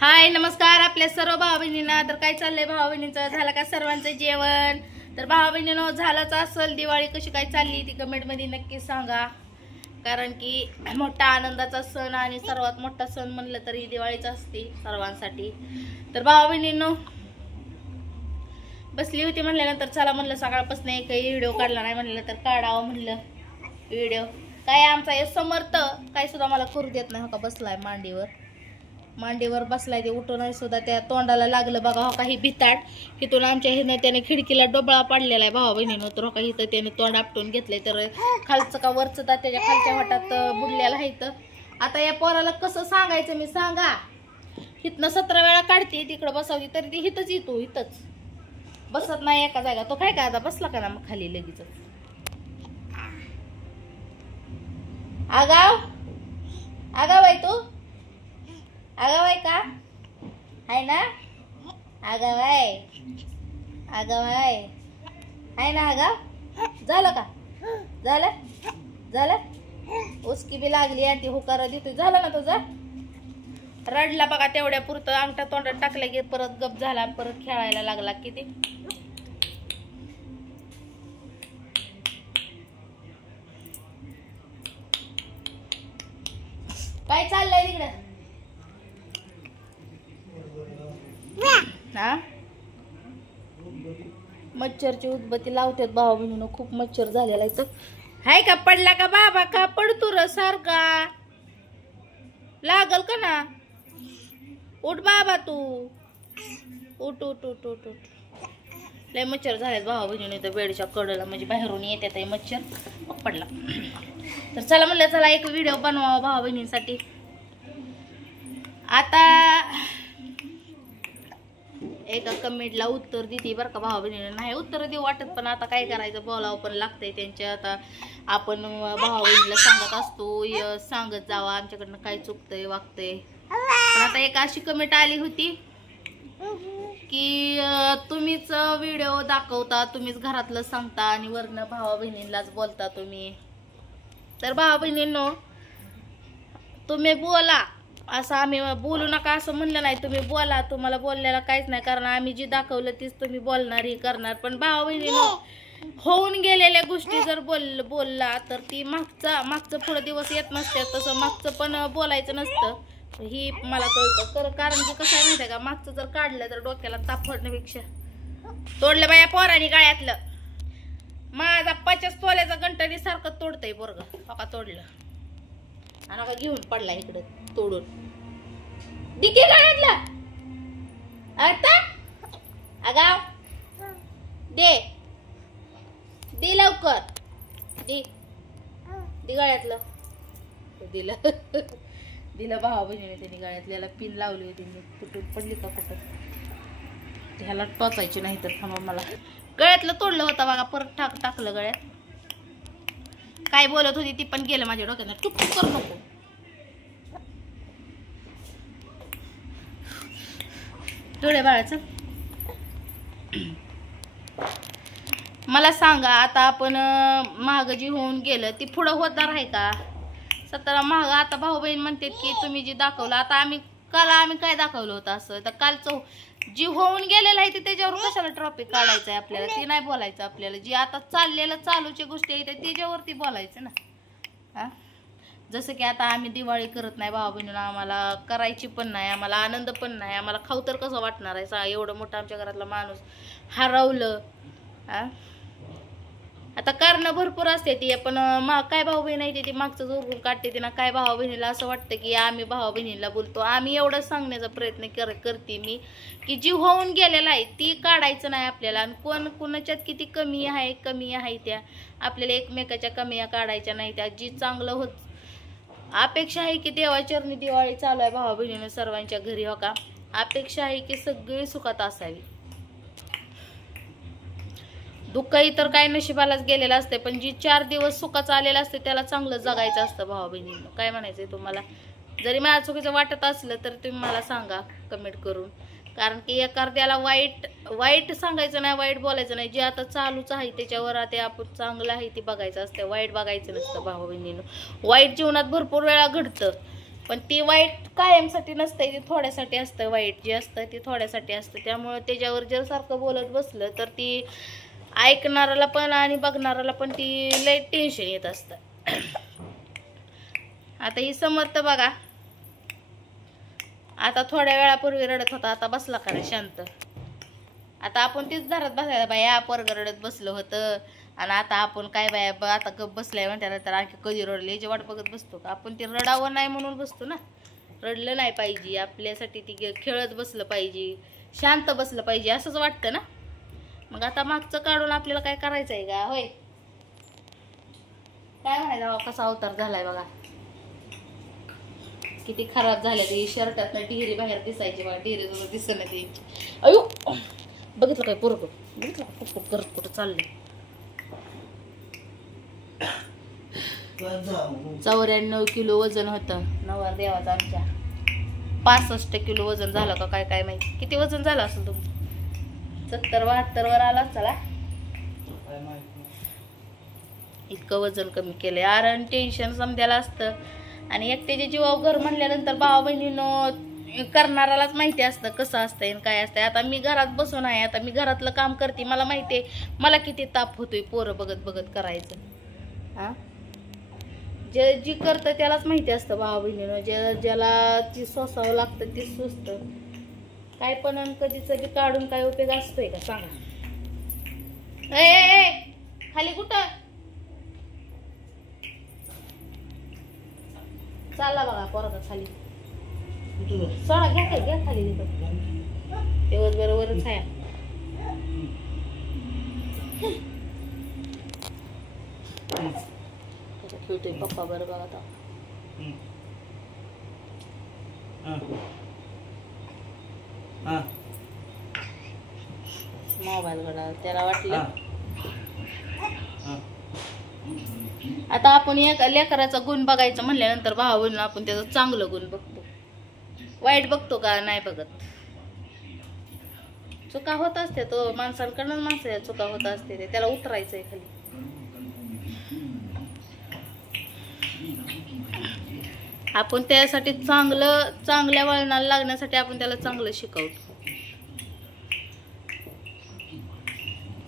हाय नमस्कार आपल्या सर्व भाऊ बहिणींना। तर काय चाललंय भाऊ बहिणींचं, झालं का सर्वांचं जेवण? तर भाऊ बहिणींनो झालंच असेल। दिवाळी कशी काय चालली ती कमेंट मध्ये नक्की सांगा, कारण की मोठा आनंदाचा सण आणि सर्वात मोठा सण म्हणलं तरी दिवाळीच असते सर्वांसाठी। तर भाऊ बहिणींनो बसली होती, म्हणल्यानंतर चला म्हणलं सकाळपासून एकही व्हिडिओ काढला नाही, म्हणलं तर काढावं म्हणलं व्हिडिओ। काय आमचा हे समर्थ काय सुद्धा मला करू देत नाही। हो का बसलाय मांडीवर बसलाय, ते उठून नाही सुद्धा त्या तोंडाला लागलं बघा। हो काही भिताड इथून आमच्या हे त्याने खिडकीला डोबळा पाडलेला आहे भाऊ बहिणीनं। तर हो का इथं त्याने तोंड आपटून घेतलंय, तर खालचं का वरचं त्याच्या खालच्या वाटात बुडलेला आहे। तर आता या पोराला कसं सांगायचं मी सांगा? इथनं 17 वेळा काढते, तिकडं बसावली तरी ती हिथंच येतो, हिथंच बसत नाही एका जागा। तो काय आता बसला का ना मग खाली लगेच। आगाव आहे तू, आगाव आहे का? आहे ना आगाव आहे ना आगाव? झालं का? झालं उसकी बी लागली आणि ती हुकार देतोय। झालं ना तुझं? रडला बघा तेवढ्या पुरतं, अंगठा तोंडात टाकला की परत गप झाला, परत खेळायला लागला किती। काय चाललंय तिकडं? हा मच्छरची उदबत्ती लावतात भाऊ बहिणीनं, खूप मच्छर झालेला आहे। हाय का पडला का बाबा? का पडतो र सारखा? लागल का ना? उठ बाबा तू, उठ उठ उठ उठ उठ। लय मच्छर झालेत भाऊ बहिणीने तर बेडच्या कडेला, म्हणजे बाहेरून येतात आहे मच्छर। मग पडला तर चला म्हणलं चला एक व्हिडिओ बनवावा भाऊ बहिणींसाठी। आता एका कमेंटला उत्तर देते बरं का भाऊ बहिणीने, नाही उत्तर देऊ वाटत पण आता काय करायचं, बोलावं पण लागतंय त्यांच्या। आता आपण भाऊ बहिणीला सांगत असतो सांगत जावा आमच्याकडनं काय चुकतंय वागतंय। पण आता एक अशी कमेंट आली होती की तुम्हीच व्हिडिओ दाखवता, तुम्हीच घरातलं सांगता आणि वरनं भावा बहिणींनाच बोलता तुम्ही। तर भाऊ बहिणींनो तुम्ही बोला, असं आम्ही बोलू नका असं म्हणलं नाही, तुम्ही बोला, तुम्हाला बोललेला काहीच नाही, कारण आम्ही जी दाखवलं तीच तुम्ही बोलणार ही करणार। पण भाऊ बहिणींनो होऊन गेलेल्या गोष्टी जर बोलला तर ती मागचं पुढे दिवस येत नसते, तसं मागचं पण बोलायचं नसतं ही मला कळतं। कारण की कसं आहे माहिती आहे का, मागचं जर काढलं तर डोक्याला ताप फडण्यापेक्षा तोडलं बाया पोरांनी गळ्यातलं। माझा 50 तोल्याचा गंटणी सारखं तोडतंय पोरग, हो का तोडलं आणि का घेऊन पडला इकडं तोडून। दिकी गळ्यातलं आता आगाव दे लवकर, दे गळ्यातलं। दिलं भावा बहिणीने, त्यांनी गळ्यातल्याला पिन लावली होती, कुठून पडली का कुठं ह्याला टोचायची नाही। तर थांबा मला गळ्यातलं तोडलं होतं बघा, परत टाकलं गळ्यात। काय बोलत होती ती पण गेलं माझ्या डोक्यात, टुक करू नको। डोळे बाळाचं मला सांगा, आता आपण महाग जी होऊन गेलं ती पुढं होणार आहे का? 17 महाग आता भाऊ बहीण म्हणतात की तुम्ही जी दाखवलं, आता आम्ही काय दाखवलं होतं असं? तर कालचं जी होऊन गेलेलं आहे ती त्याच्यावर कशाला ट्रॉपिक काढायचं आहे आपल्याला? ती नाही बोलायचं आपल्याला, जी आता चालूच्या गोष्टी आहेत त्याच्यावरती बोलायचं ना। हा जसं की आता आम्ही दिवाळी करत नाही भाऊ बहिणीला, आम्हाला करायची पण नाही, आम्हाला आनंद पण नाही, आम्हाला खाऊ तर कसं वाटणार आहे? एवढं मोठं आमच्या घरातला माणूस हरवलं। आता कारण भरपूर असते ती, पण काय भाऊ बहीण आहे ती मागचं जोडून काढते ती ना। काय भाऊ बहिणीला असं वाटतं की आम्ही भाऊ बहिणीला बोलतो, आम्ही एवढं सांगण्याचा प्रयत्न करते मी की जी होऊन गेलेला आहे ती काढायचं नाही आपल्याला। आणि कोणाच्यात किती कमी आहे त्या आपल्याला एकमेकाच्या कमी काढायच्या नाही, त्या जी चांगलं होत अपेक्षा आहे की देवाचरणी दिवाळी चालू आहे भावा बहिणीनं सर्वांच्या घरी, हो का? अपेक्षा आहे की सगळी सुखात असावी। दुःख इतर काय नशिबालाच गेलेलं असते, पण जी 4 दिवस सुखाचं आलेलं असते त्याला चांगलं जगायचं असतं भावा बहिणीनं। काय म्हणायचंय तुम्हाला? जरी मला चुकीचं वाटत असलं तर तुम्ही मला सांगा कमेंट करून, कारण की एखाद्याला वाईट सांगायचं नाही, वाईट बोलायचं नाही। जे आता चालूच आहे त्याच्यावर आता आपण चांगलं आहे ते बघायचं असतं, वाईट बघायचं नसतं भावा बहिणीनं। वाईट जीवनात भरपूर वेळा घडतं, पण ती वाईट कायमसाठी नसते, ती थोड्यासाठी असतं. वाईट जे असतं ते थोड्यासाठी असतं. त्यामुळे त्याच्यावर जर सारखं बोलत बसलं तर ती ऐकणाऱ्याला पण आणि बघणाऱ्याला पण ती लई टेन्शन येत असतं. आता ही समर्थ बघा, आता थोड्या वेळापूर्वी रडत होता, आता बसला का शांत. आता आपण तीच घरात बसायला बाया, पोरगं रडत बसलं होतं आणि आता आपण काय बाया आता गप बसलाय म्हणतात तर आणखी कधी रडले याची वाट बघत बसतो का आपण? ते रडावं नाही म्हणून बसतो ना. रडलं नाही पाहिजे, आपल्यासाठी ती खेळत बसलं पाहिजे, शांत बसलं पाहिजे असंच वाटतं ना. मग आता मागचं काढून आपल्याला काय करायचं आहे का? होय, काय म्हणायचं, कसा अवतार झालाय बघा, किती खराब झाल्या. ती शर्टात ना ढिरी बाहेर दिसायची बघा, ढिरी दिसत नाही त्यांची. अयो बघितलं काय पोरग, बघितलं कुठं करत कुठं चाललंय. 94 किलो वजन होतं नवर देवाचं आमच्या. 65 किलो वजन झालं का काय काय माहिती. किती वजन झालं असेल तुमचं? 70-72 वर आला चला. इतकं वजन कमी केलंय. आरण टेन्शन समजायला असतं आणि एकट्याच्या जीवावर घर म्हणल्यानंतर भावा बहिणीनं करणारालाच माहिती असतं कसं असतंय काय असतंय. आता मी घरात बसून आहे, आता मी घरातलं काम करते, मला माहिती आहे मला किती ताप होतोय पोरं बघत बघत करायचं. हा, जे जी करतं त्यालाच माहिती असतं भावा बहिणीनं. ज्याला ती सोसावं लागतं ती सुचतं. काय पण कधीच काढून काय उपयोग असतोय का सांगा? ए खाली कुठं चालला बघा पोरगा खाली. सोडा घ्या खाली तिथं तेवढ बरोबरच आहे. खेळतोय पप्पा बरोबर आता. मोबाईल गडा त्याला वाटलं. आता आपण एक लेकराचा गुण बघायचं म्हणल्यानंतर भावा बहिणीला आपण त्याचं चांगलं गुण बघतो, वाईट बघतो का नाही बघत. चुका होत असते तो माणसांकडून, माणसाच्या चुका होत असते, त्याला उतरायचंय खाली. आपण त्यासाठी चांगल्या वळणाला लागण्यासाठी आपण त्याला चांगलं शिकवतो.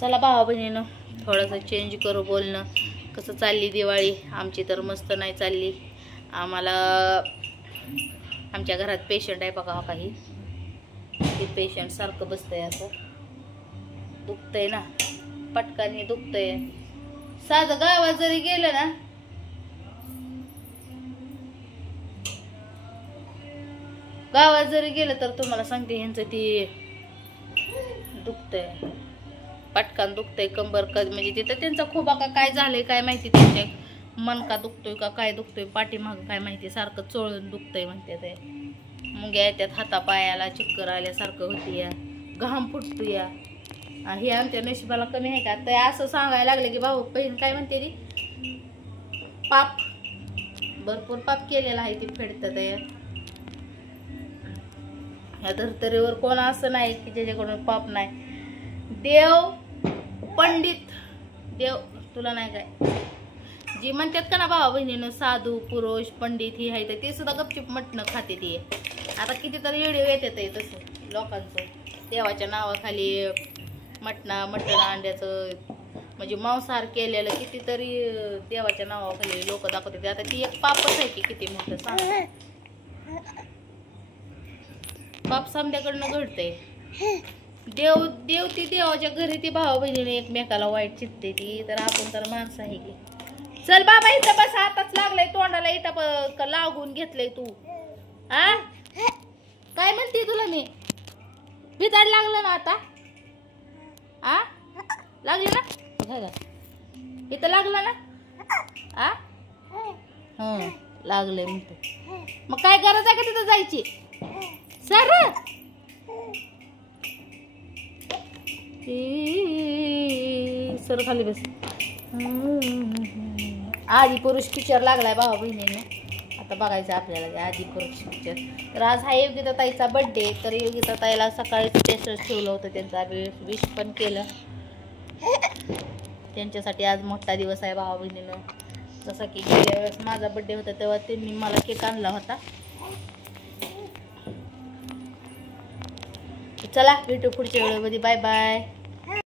चला भावा बहिणीनं थोडंसं चेंज करू बोलणं. कसं चालली दिवाळी आमची? तर मस्त नाही चालली. आम्हाला आमच्या घरात पेशंट आहे बघा, काही ते पेशंट सारखं बसतंय, असं दुखतंय ना, पटकाने दुखतंय. साधं गावात जरी गेलं ना, गावात जरी गेलं तर तुम्हाला सांगते ह्यांचं ती दुखतंय, पटकान दुखतंय, कंबर म्हणजे तिथं त्यांचा खोबा का काय झालंय काय माहिती, त्यांच्या मनका दुखतोय का काय दुखतोय पाठीमाग काय माहिती, सारखं चोळून दुखतंय म्हणते. ते मुंग्या येतात हातापायाला, चक्कर आल्यासारखं होती या, घाम फुटतो या. आणि हे आमच्या नशिबाला कमी आहे का? तर असं सांगायला लागलं की भाऊ बहीण काय म्हणते ती, पाप भरपूर पाप केलेला आहे ती फेडतात. या धर्तरीवर कोण असं नाही की ज्याच्याकडून पाप नाही. देव पंडित देव तुला नाही काय जी म्हणतात का ना भावा बहिणीनं, साधू पुरुष पंडित ही आहे, ते सुद्धा गपचिप मटणं खाते ती. आता कितीतरी व्हिडिओ येतात तसं लोकांचं, देवाच्या नावाखाली मटण अंड्याचं म्हणजे मांसाहार केलेलं कितीतरी देवाच्या नावाखाली लोक दाखवतात. आता ती एक पापच आहे की किती मोठं सांग. पाप समद्याकडनं घडतंय. देव ती देवाच्या घरी ती भावा बहिणीने एकमेकाला वाईट चित्ते ती, तर आपण तर माणसं आहे की. चल बाबा इथं बस, आताच लागलंय तोंडाला इथं लागून घेतलंय तू. आ काय म्हणते तुला मी? बिदाड लागलं ना आता? आ लागलं ना? इथं लागलं ना? आ हं लागलंय म्हणतो. मग काय गरज आहे का तिथं जायची? सर सर खाली बस. आदि पुरुष पिक्चर लागलाय भावा बहिणीने, आता बघायचं आपल्याला आदि पुरुष पिक्चर. तर आज हा योगिता ताईचा बर्थडे, तर योगिता ताईला सकाळी स्टेटस ठेवलं होतं, त्यांचा विश पण केलं. त्यांच्यासाठी आज मोठा दिवस आहे भावा बहिणीनं. जसा की गेल्या वेळेस माझा बर्थडे होता तेव्हा त्यांनी मला केक आणला होता, चला भेटू पुढच्या व्हिडिओमध्ये. Bye bye.